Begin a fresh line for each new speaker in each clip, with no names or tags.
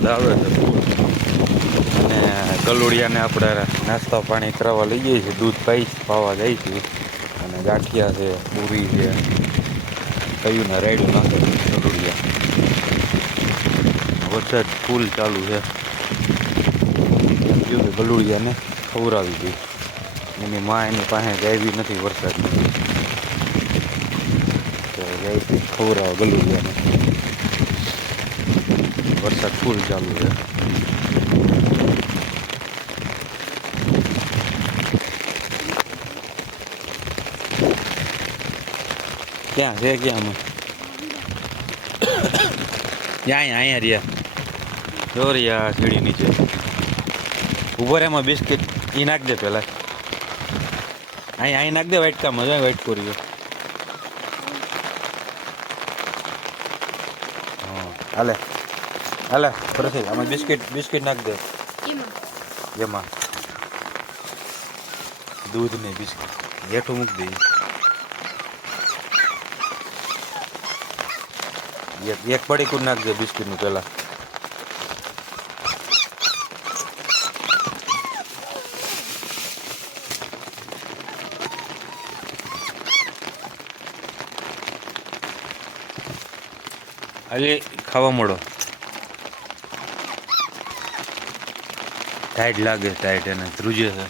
વરસાદ આવે છે. અને કલોડિયાને આપણે નાસ્તા પાણી કરવા લઈ જઈએ છીએ. દૂધ પાઈ પાવા જાય છે. અને ગાંઠિયા છે, પૂરી છે. કયું ને રાયડું નાખે છે કલોડિયા. વરસાદ ફૂલ ચાલુ છે. એમ થયું કે ગલુડિયાને ખવડાવી દઈ એની માં એની પાસે જાવી નથી વરસાદ તો ખવડાવવા ગલુડિયાને વરસાદ ફૂલ ચાલુ છે. ક્યાં છે ક્યાં અમે ત્યાં અહીંયા રહ્યા. જો રહ્યા સીડી નીચે. ઊભો રે એમાં બિસ્કિટ એ નાખ દે પહેલાં અહીં અહીં નાખ દે વાઇટકામાં મજા વાઇટ કર્યો હા હાલે. હાલે ફરીથી આમાં બિસ્કિટ બિસ્કિટ નાખ દે.
એમાં.
દૂધ ને બિસ્કિટ. હેઠું મૂક દે. એક એક પડીકું નાખજે બિસ્કિટનું પેલા હાલી ખાવા મળો. ટાઈટ લાગે ટાઈટ એને ધ્રુજે છે.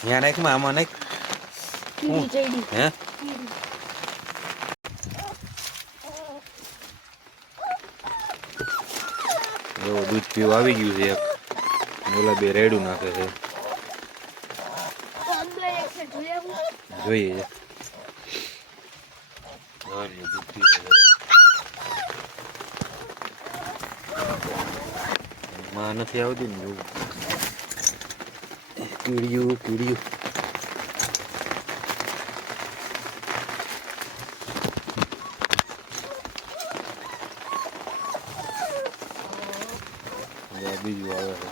ત્યાં નાખમાં આમાં નાખ. હે? એવો દૂધ પીવું આવી ગયું છે એક. ઓલા બે રેડું નાખે છે. જોઈએ. જોઈએ દૂધ પીવે માં નથી આવતી ને એવું કીડિયું કીડિયું બીજું આવે છે